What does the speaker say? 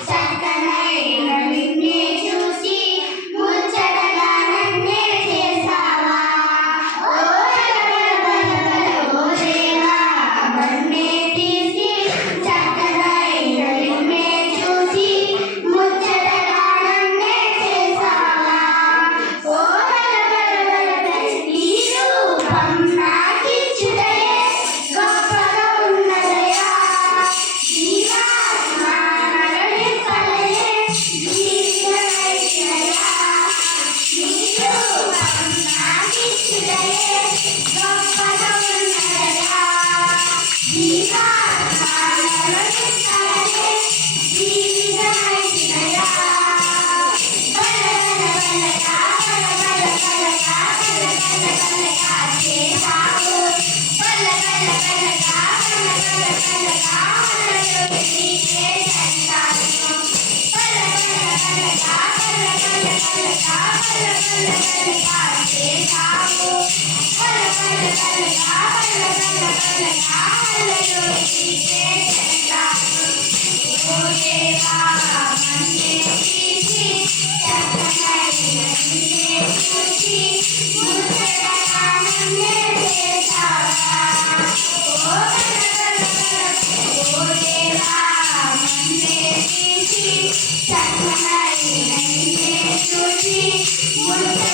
చక్కనైన నిన్నే చూసి ముచ్చటగా నన్నే చేసావా ఓ ఓ దేవా మన్నే తీసి చక్కనైన నిన్నే చూసి ముచ్చటగా నన్నే చేసావా ఓ ఈ రూపం నాకిచ్చుటయే గొప్పగా ఉన్నదయా జీవాత్మ నరళింపలయే జీవితమైనయా ఈ రూపం నాకిచ్చుటయే గొప్పగా ఉన్నదయా జీవాత్మ నరళింపలయే జీవితమైనయా Thank you.